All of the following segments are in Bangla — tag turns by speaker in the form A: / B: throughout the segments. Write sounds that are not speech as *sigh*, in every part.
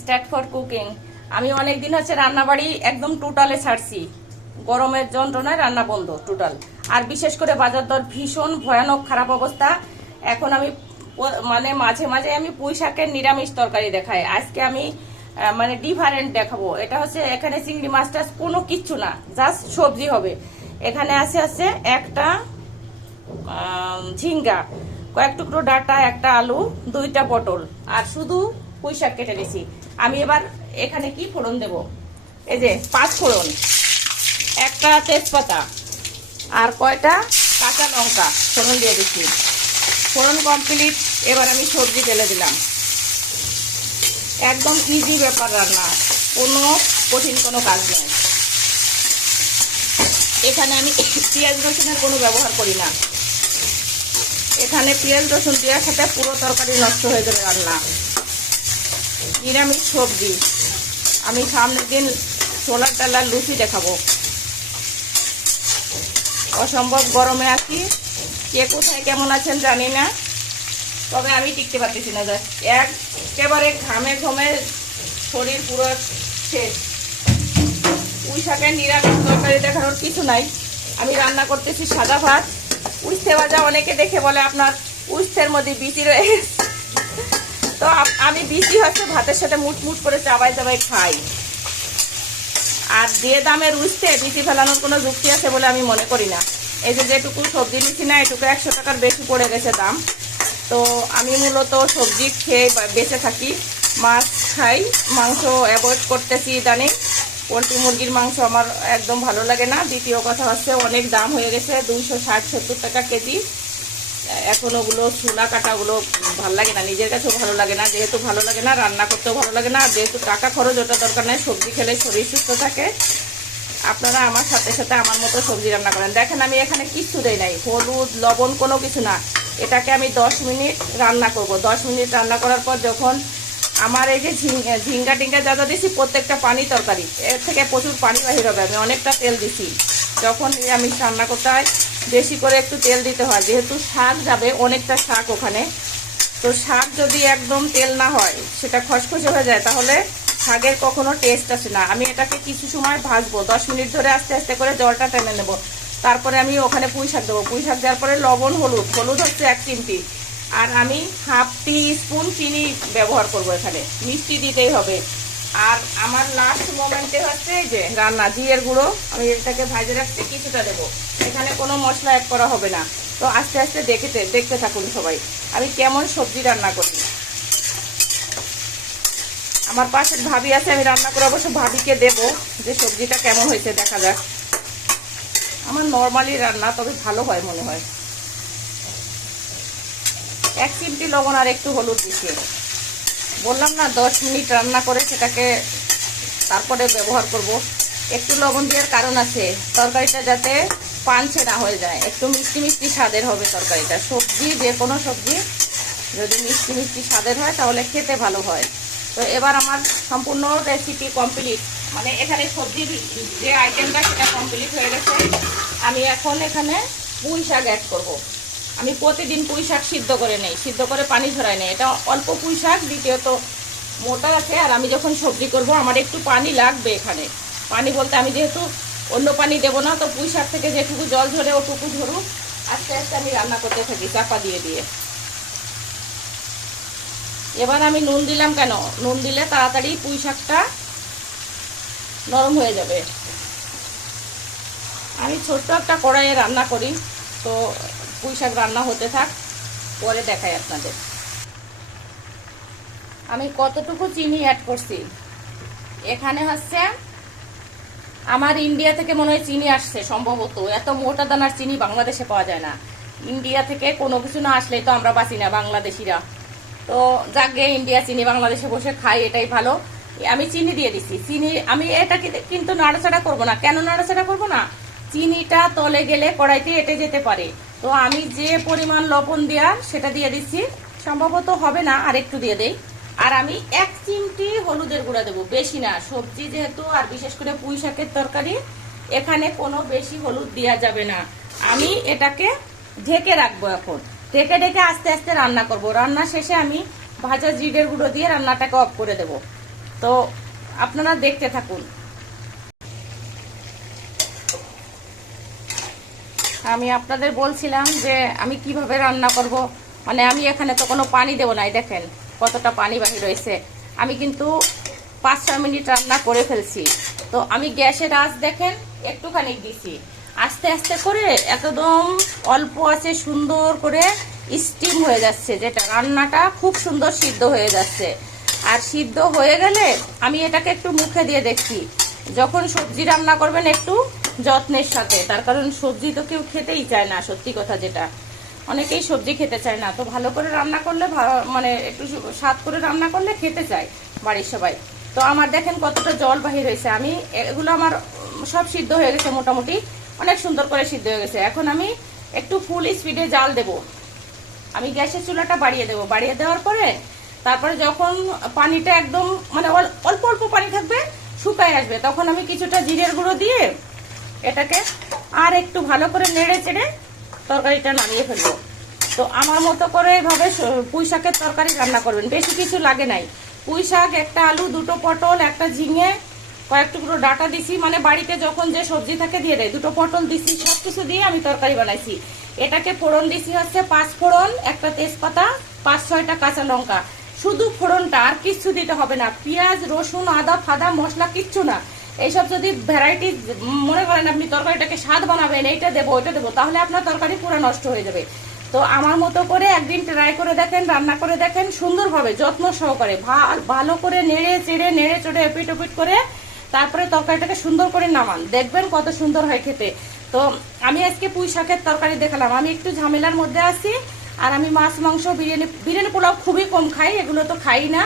A: Start for cooking. আমি অনেক দিন হচ্ছে রান্নাবাড়ি একদম টোটালে ছাড়ছি। গরমের যন্ত্রণায় রান্না বন্ধ, টোটাল। আর বিশেষ করে বাজার দর ভীষণ ভয়ানক খারাপ অবস্থা। এখন আমি মানে মাঝে মাঝে আমি পুঁই শাকের নিরামিষ তরকারি দেখাই। আজকে আমি মানে ডিফারেন্ট দেখাবো। এটা হচ্ছে এখানে চিংড়ি মাছ টাছ কোনো কিচ্ছু না জাস্ট সবজি হবে। এখানে আছে আছে একটা ঝিঙ্গা, কয়েক টুকরো ডাটা, একটা আলু, দুইটা পটল। আর শুধু পুঁই শাক কেটে নিয়েছি আমি এবার এখানে কি ফোড়ন দেব? এই যে, পাঁচ ফোড়ন। একটা তেজপাতা আর কয়টা? কাঁচা লঙ্কা, ফোড়ন দিয়ে দিচ্ছি। ফোড়ন কমপ্লিট এবার আমি সবজি ঢেলে দিলাম। একদম ইজি ব্যাপার রান্না। কোনো কঠিন কোনো কাজ নয়। এখানে আমি পেঁয়াজ রসুনের কোনো ব্যবহার করি না। এখানে পেঁয়াজ রসুন দেওয়ার সাথে পুরো তরকারি নষ্ট হয়ে যাবে রান্না। নিরামিষ সবজি। আমি সামনের দিন ছোলার ডালার লুচি দেখাবো। অসম্ভব গরমে আছি। কে কোথায় কেমন আছেন জানি না। তবে আমি টিকতে পারতেছি না যা একেবারে ঘামে ঘমে শরীর পুরো শেষ। পুঁই শাকের নিরামিষ তরকারি দেখানোর কিছু নাই। আমি রান্না করতেছি সাদা ভাত। উস্তে ভাজা অনেকে দেখে বলে আপনার উস্তের মধ্যে বিচি রয়ে গেছে। তো আমি বিচি হচ্ছে ভাতের সাথে মুটমুট করে চাবাই চাবাই খাই। আর যে দামের উস্তে বিচি ফেলানোর কোনো যুক্তি আছে বলে আমি মনে করি না। এই যে যেটুকু সবজি নিচ্ছি না, এটুকু একশো টাকার বেশি পড়ে গেছে দাম। তো আমি মূলত সবজি খেয়ে বেঁচে থাকি, মাছ খাই, মাংস অ্যাভয়েড করতেছি ইদানিং। পোলট্রি মুরগির মাংস আমার একদম ভালো লাগে না। দ্বিতীয় কথা হচ্ছে, অনেক দাম হয়ে গেছে, দুইশো ষাট সত্তর টাকা কেজি। এখন ওগুলো চুলা কাটাগুলো ভালো লাগে না, নিজের কাছেও ভালো লাগে না, যেহেতু ভালো লাগে না, রান্না করতেও ভালো লাগে না যেহেতু টাকা খরচ, ওটা দরকার নেই, সবজি খেলে শরীর সুস্থ থাকে। আপনারা আমার সাথে সাথে আমার মতো সবজি রান্না করেন। দেখেন, আমি এখানে কিচ্ছু দেই নাই, হলুদ, লবণ, কোনো কিছু না। এটাকে আমি দশ মিনিট রান্না করব। দশ মিনিট রান্না করার পর যখন আমার এই যে ঝিঙ্গা ঝিঙ্গা টিঙ্গা যা যা দিছি, প্রত্যেকটা পানি তরকারি, এর থেকে প্রচুর পানি বাহির হবে। আমি অনেকটা তেল দিছি। যখন আমি রান্না করতে হয় বেশি করে একটু তেল দিতে হয়। যেহেতু শাক যাবে, অনেকটা শাক ওখানে। তো শাক যদি একদম তেল না হয়, সেটা খসখসে হয়ে যায়, তাহলে শাকের কখনো টেস্ট আসে না। আমি এটাকে কিছু সময় ভাজবো। দশ মিনিট ধরে আস্তে আস্তে করে জলটা টেনে নেব। তারপরে আমি ওখানে পুঁই শাক দেবো। পুঁই শাক দেওয়ার পরে লবণ, হলুদ। হলুদ হচ্ছে এক চিমটি। আর আমি হাফ টি স্পুন চিনি ব্যবহার করব এখানে। মিষ্টি দিতেই হবে। আর আমার লাস্ট মোমেন্টে হচ্ছে যে রান্না, জিরের গুঁড়ো। আমি এটাকে ভাজে রাখতে কিছুটা দেবো। এখানে কোনো মশলা অ্যাড করা হবে না। তো আস্তে আস্তে দেখতে দেখতে থাকুন সবাই। আমি কেমন সবজি রান্না করি। আমার পাশের ভাবি আছে, আমি রান্না করে অবশ্য ভাবিকে দেব যে সবজিটা কেমন হয়েছে, দেখা যাক। আমার নর্মালি রান্না, তবে ভালো হয় মনে হয়। এক চিমটি লবণ আর একটু হলুদ দিচ্ছে। বললাম না, দশ মিনিট রান্না করে সেটাকে তারপরে ব্যবহার করব। একটু লবণ দেওয়ার কারণ আছে। তরকারিটা যাতে পানছে না হয়ে যায়। একটু মিষ্টি মিষ্টি স্বাদের হবে তরকারিটা। সবজি, যে কোনো সবজি, যদি মিষ্টি মিষ্টি স্বাদের হয়, তাহলে খেতে ভালো হয়। তো এবার আমার সম্পূর্ণ রেসিপি কমপ্লিট মানে এখানে সবজির যে আইটেমটা সেটা কমপ্লিট হয়ে গেছে। আমি এখন এখানে পুঁই শাক অ্যাড করব। আমি প্রতিদিন পুঁই শাক সিদ্ধ করে নেই। সিদ্ধ করে পানি ঝরাই নেই। এটা অল্প পুঁই শাক, দ্বিতীয়ত মোটা আছে। আর আমি যখন সবজি করব, আমার একটু পানি লাগবে এখানে। পানি বলতে আমি যেহেতু অন্য পানি দেবো না, তো পুঁই শাক থেকে যেটুকু জল ঝরে ওটুকু ধরুক আস্তে আস্তে আমি রান্না করতে থাকি, চাপা দিয়ে দিয়ে। এবার আমি নুন দিলাম কেন? নুন দিলে তাড়াতাড়ি পুঁই শাকটা নরম হয়ে যাবে। আমি ছোট্ট একটা কড়াইয়ে রান্না করি, তো পুঁই শাক রান্না হতে থাক, পরে দেখাই আপনাদের। আমি কতটুকু চিনি অ্যাড করছি? এখানে হচ্ছে আমার ইন্ডিয়া থেকে মনে হয় চিনি আসছে, সম্ভবত। এত মোটা দানার চিনি বাংলাদেশে পাওয়া যায় না। ইন্ডিয়া থেকে কোনো কিছু না আসলেই তো আমরা বাঁচি না, বাংলাদেশিরা। তো যাকে ইন্ডিয়া চিনি বাংলাদেশে বসে খাই, এটাই ভালো। আমি চিনি দিয়ে দিচ্ছি চিনি, আমি এটা কিন্তু নাড়াচাড়া করব না। কেন নাড়াচাড়া করব না? চিনিটা তলে গেলে কড়াইতে এটে যেতে পারে। তো আমি যে পরিমাণ লবণ দেওয়ার সেটা দিয়ে দিচ্ছি। সম্ভবত হবে না আর একটু দিয়ে দেই। আর আমি এক চিমটি হলুদের গুঁড়া দেবো, বেশি না। সবজি যেহেতু, আর বিশেষ করে পুঁই শাকের তরকারি, এখানে কোনো বেশি হলুদ দেওয়া যাবে না। আমি এটাকে ঢেকে রাখব এখন। ঢেকে ঢেকে আস্তে আস্তে রান্না করব। রান্না শেষে আমি ভাজা জিরের গুঁড়ো দিয়ে রান্নাটাকে অফ করে দেব। তো আপনারা দেখতে থাকুন। আমি আপনাদের বলছিলাম যে আমি কীভাবে রান্না করব। মানে আমি এখানে তো কোনো পানি দেবো নাই দেখেন। কতটা পানি বাকি রয়েছে আমি কিন্তু পাঁচ, ছয় মিনিট রান্না করে ফেলছি। তো আমি গ্যাসের আঁচ দেখেন, একটুখানি দিছি। আস্তে আস্তে করে একদম অল্প আছে, সুন্দর করে স্টিম হয়ে যাচ্ছে যেটা। রান্নাটা খুব সুন্দর সিদ্ধ হয়ে যাচ্ছে। আর সিদ্ধ হয়ে গেলে আমি এটাকে একটু মুখে দিয়ে দেখছি। যখন সবজি রান্না করবেন একটু যত্নের সাথে। তার কারণ সবজি তো কেউ খেতেই চায় না, সত্যি কথা যেটা। অনেকেই সবজি খেতে চায় না। তো ভালো করে রান্না করলে মানে একটু স্বাদ করে রান্না করলে খেতে চায় বাড়ির সবাই। তো আমার দেখেন কতটা জল বাহির হয়েছে। আমি এগুলো আমার সব সিদ্ধ হয়ে গেছে মোটামুটি। অনেক সুন্দর করে সিদ্ধ হয়ে গেছে। এখন আমি একটু ফুল স্পিডে জাল দেব। আমি গ্যাসের চুলাটা বাড়িয়ে দেবো। বাড়িয়ে দেওয়ার পরে তারপরে যখন পানিটা একদম মানে অল- অল্প অল্প পানি থাকবে, শুকায় আসবে। তখন আমি কিছুটা জিরের গুঁড়ো দিয়ে এটাকে আর একটু ভালো করে নেড়ে চেড়ে তরকারিটা নামিয়ে ফেলব। তো আমার মতো করে এভাবে স- পুঁই শাকের তরকারি রান্না করবেন। বেশি কিছু লাগে নাই। পুঁই শাক, একটা আলু, দুটো পটল, একটা ঝিঙে, কয়েক টুকরো ডাটা দিছি। মানে বাড়িতে যখন যে সবজি থাকে দিয়ে দেয়, দুটো পটল দিছি সব কিছু দিয়ে আমি তরকারি বানাইছি। এটাকে ফোড়ন দিছি হচ্ছে পাঁচ ফোড়ন, একটা তেজপাতা, পাঁচ, ছয়টা কাঁচা লঙ্কা। শুধু ফোড়নটা আর কিচ্ছু দিতে হবে না। পেঁয়াজ, রসুন, আদা, ফাদা, মশলা কিচ্ছু না। এইসব যদি ভ্যারাইটি মনে করেন আপনি তরকারিটাকে স্বাদ বানাবেন, এইটা দেবো, ওইটা দেবো, তাহলে আপনার তরকারি পুরো নষ্ট হয়ে যাবে। তো আমার মতো করে একদিন ট্রাই করে দেখেন, রান্না করে দেখেন, সুন্দরভাবে যত্ন সহকারে ভালো করে নেড়ে চেড়ে, নেড়ে চড়ে, এপিট ওপিট করে তারপরে তরকারিটাকে সুন্দর করে নামান। দেখবেন কত সুন্দর হয় খেতে। তো আমি আজকে পুঁই শাকের তরকারি দেখালাম। আমি একটু ঝামেলার মধ্যে আছি আর আমি মাছ, মাংস, বিরিয়ানি বিরিয়ানি পোলাও খুবই কম খাই, এগুলো তো খাই না।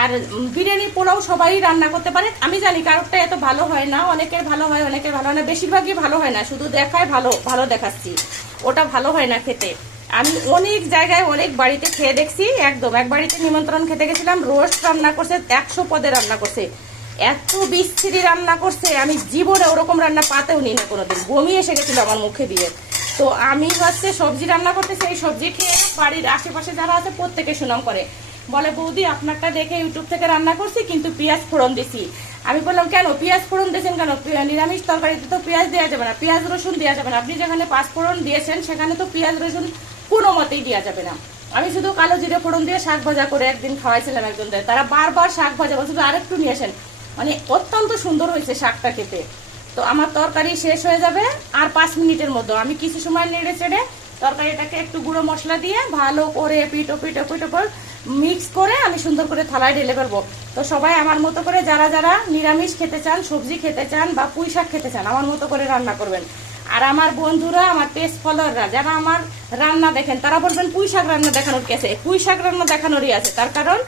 A: আর বিরিয়ানি পোলাও সবাই রান্না করতে পারে। আমি জানি কারোরটা এত ভালো হয় না, অনেকের ভালো হয়, অনেকের ভালো হয় না, বেশিরভাগই ভালো হয় না, শুধু দেখায় ভালো ভালো দেখাচ্ছি। ওটা ভালো হয় না খেতে। আমি অনেক জায়গায় অনেক বাড়িতে খেয়ে দেখছি, একদম, এক বাড়িতে নিমন্ত্রণ খেতে গেছিলাম, রোস্ট রান্না করছে, একশো পদে রান্না করছে। এত বিচ্ছিরি রান্না করছে, আমি জীবনে ওরকম রান্না পাতেও নি না কোনোদিন, বমি এসে গেছিল আমার মুখে দিয়ে। তো আমি হচ্ছে সবজি রান্না করতে সেই সবজি খেয়ে বাড়ির আশেপাশে যারা আছে, প্রত্যেকে সুনাম করে। বলে, বৌদি, আপনারটা দেখে ইউটিউব থেকে রান্না করছি, কিন্তু পেঁয়াজ ফোড়ন দিছি। আমি বললাম, কেন? পেঁয়াজ ফোড়ন দিয়েছেন কেন? নিরামিষ তরকারিতে তো পেঁয়াজ দেওয়া যাবে না। পেঁয়াজ রসুন দেওয়া যাবে না। আপনি যেখানে পাঁচ ফোড়ন দিয়েছেন, সেখানে তো পেঁয়াজ রসুন কোনো মতেই দেওয়া যাবে না। আমি শুধু কালো জিরে ফোড়ন দিয়ে শাক ভাজা করে একদিন খাওয়াইছিলাম একজনদের তারা বারবার শাক ভাজা বলছে "শুধু আরেকটু নিয়ে আসেন। মানে অত্যন্ত সুন্দর হয়েছে শাকটা খেতে। তো আমার তরকারি শেষ হয়ে যাবে আর পাঁচ মিনিটের মতো আমি কিছু সময় নেড়ে চেড়ে তরকারিটাকে একটু গুঁড়ো মশলা দিয়ে ভালো করে পিটো পিটো পিটো মিক্স করে আমি সুন্দর করে থালায় ঢেলে ফেলব। তো সবাই আমার মতো করে যারা যারা নিরামিষ খেতে চান, সবজি খেতে চান বা পুঁই শাক খেতে চান, আমার মতো করে রান্না করবেন। আর আমার বন্ধুরা, আমার পেজ ফলোয়াররা, যারা আমার রান্না দেখেন, তারা বলবেন পুঁই শাক রান্না দেখানোর কেসে। পুঁই শাক রান্না দেখানোরই আছে। তার কারণ,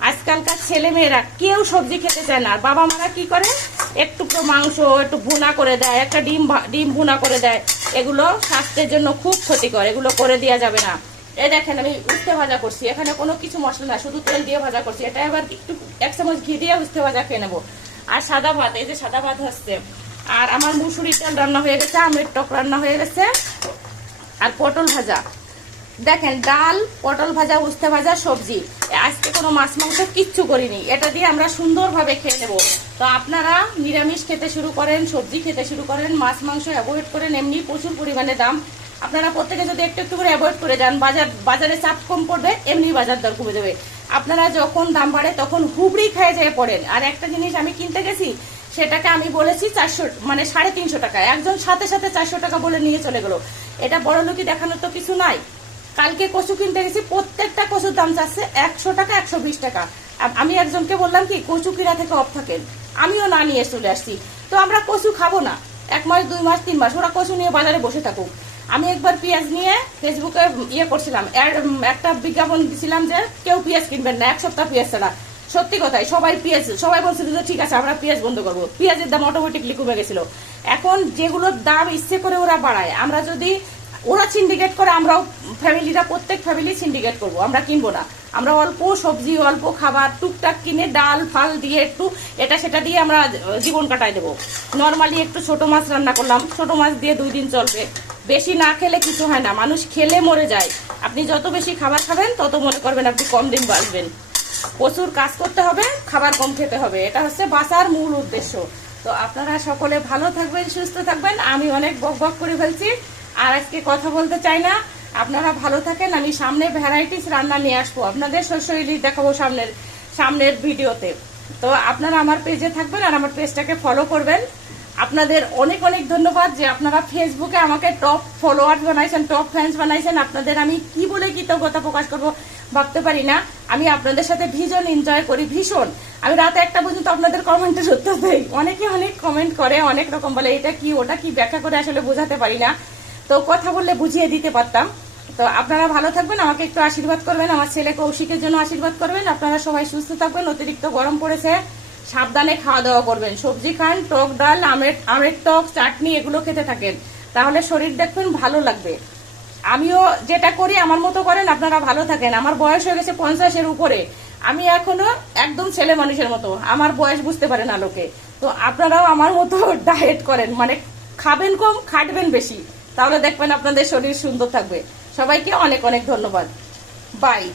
A: আজকালকার ছেলে মেয়েরা কেউ সবজি খেতে চায় না। বাবা মারা কি করে? একটু মাংস, একটু ভুনা করে দেয়, একটা ডিম ডিম ভুনা করে দেয়। এগুলো স্বাস্থ্যের জন্য খুব ক্ষতিকর। এগুলো করে দেওয়া যাবে না। এই দেখেন, আমি উস্তে ভাজা করছি। এখানে কোনো কিছু মশলা না শুধু তেল দিয়ে ভাজা করছি। এটা এবার একটু, এক চামচ ঘি দিয়ে উস্তে ভাজা খেয়ে নেব। আর সাদা ভাত, এই যে সাদা ভাত হচ্ছে। আর আমার মুসুরির তেল রান্না হয়ে গেছে, আমের টক রান্না হয়ে গেছে। আর পটল ভাজা। দেখেন, ডাল, পটল ভাজা, উস্তে ভাজা, সবজি। আজকে কোনো মাছ মাংস কিচ্ছু করিনি। এটা দিয়ে আমরা সুন্দরভাবে খেয়ে নেব। তো আপনারা নিরামিষ খেতে শুরু করেন, সবজি খেতে শুরু করেন, মাছ মাংস অ্যাভয়েড করেন, এমনি প্রচুর পরিমাণে দাম। আপনারা প্রত্যেকে যদি একটু একটু করে অ্যাভয়েড করে যান, বাজার, বাজারে চাপ কম পড়বে, এমনি বাজার দর কমে যাবে। আপনারা যখন দাম বাড়ে, তখন হুবড়ি খেয়ে যেয়ে পড়েন। আর একটা জিনিস আমি কিনতে গেছি, সেটাকে আমি বলেছি চারশো মানে সাড়ে তিনশো টাকা। একজন সাথে সাথে চারশো টাকা বলে নিয়ে চলে গেলো। এটা বড় লোকই দেখানোর তো কিছু নাই। কালকে কচু কিনতে গেছি, প্রত্যেকটা কচুর দাম চাচ্ছে একশো টাকা, একশো বিশ টাকা। আমি একজনকে বললাম কি, কচু কিনা থেকে অফ থাকেন? আমিও না নিয়ে চলে আসছি। তো আমরা কচু খাব না। এক মাস, দুই মাস, তিন মাস ওরা কচু নিয়ে বাজারে বসে থাকুক। আমি একবার পেঁয়াজ নিয়ে ফেসবুকে ইয়ে করছিলাম। একটা বিজ্ঞাপন দিছিলাম যে কেউ পেঁয়াজ কিনবেন না, এক সপ্তাহ পেঁয়াজ ছাড়া। সত্যি কথাই, সবাই পেঁয়াজ, সবাই বলছিল যে ঠিক আছে, আমরা পেঁয়াজ বন্ধ করব। পেঁয়াজের দাম অটোমেটিকলি কমে গেছিল। এখন যেগুলোর দাম ইচ্ছে করে ওরা বাড়ায়, আমরা যদি, ওরা সিন্ডিকেট করে, আমরাও ফ্যামিলিটা, প্রত্যেক ফ্যামিলি সিন্ডিকেট করব, আমরা কিনবো না। আমরা অল্প সবজি, অল্প খাবার, টুকটাক কিনে ডাল, ফাল দিয়ে একটু এটা সেটা দিয়ে আমরা জীবন কাটাই দেবো। নর্মালি একটু ছোট মাছ রান্না করলাম, ছোট মাছ দিয়ে দুই দিন চলবে। বেশি না খেলে কিছু হয় না। মানুষ খেলে মরে যায়। আপনি যত বেশি খাবার খাবেন, তত মনে করবেন আপনি কম দিন বাঁচবেন। প্রচুর কাজ করতে হবে, খাবার কম খেতে হবে। এটা হচ্ছে বাঁচার মূল উদ্দেশ্য। তো আপনারা সকলে ভালো থাকবেন, সুস্থ থাকবেন। আমি অনেক বক বক করে ফেলছি। আর আজকে কথা বলতে চাই না। আপনারা ভালো থাকেন। আমি সামনে ভ্যারাইটিস রান্না নিয়ে আসব। আপনাদের শৈলী দেখাবো সামনের সামনের ভিডিওতে। তো আপনারা আমার পেজে থাকবেন আর আমার পেজটাকে ফলো করবেন। আপনাদের অনেক অনেক ধন্যবাদ যে আপনারা ফেসবুকে আমাকে টপ ফলোয়ার বানাইছেন টপ ফ্যান্স বানাইছেন। আপনাদের আমি কি বলে কৃতজ্ঞতা প্রকাশ করব ভাবতে পারি না। আমি আপনাদের সাথে ভীষণ এনজয় করি, ভীষণ। আমি রাতে একটা পর্যন্ত আপনাদের কমেন্টের উত্তর দেই। অনেকে অনেক কমেন্ট করে, অনেক রকম বলে, এটা কি, ওটা কি ব্যাখ্যা করে আসলে বোঝাতে পারি না? তো কথা বললে বুঝিয়ে দিতে পারতাম। তো আপনারা ভালো থাকবেন, আমাকে একটু আশীর্বাদ করবেন। আমার ছেলে কৌশিকের জন্য আশীর্বাদ করবেন। আপনারা সবাই সুস্থ থাকবেন, অতিরিক্ত গরম পড়েছে। সাবধানে খাওয়া দাওয়া করবেন। সবজি খান, টক ডাল, আমের আমের টক, চাটনি, এগুলো খেতে থাকেন। তাহলে শরীর দেখবেন ভালো লাগবে। আমিও যেটা করি, আমার মতো করেন, আপনারা ভালো থাকেন। আমার বয়স হয়ে গেছে পঞ্চাশের উপরে। আমি এখনও একদম ছেলে মানুষের মতো। আমার বয়স বুঝতে পারে না লোকে। তো আপনারাও আমার মতো *laughs* ডায়েট করেন। মানে খাবেন কম, খাটবেন বেশি। তাহলে দেখবেন আপনাদের শরীর সুন্দর থাকবে। সবাইকে অনেক অনেক ধন্যবাদ। বাই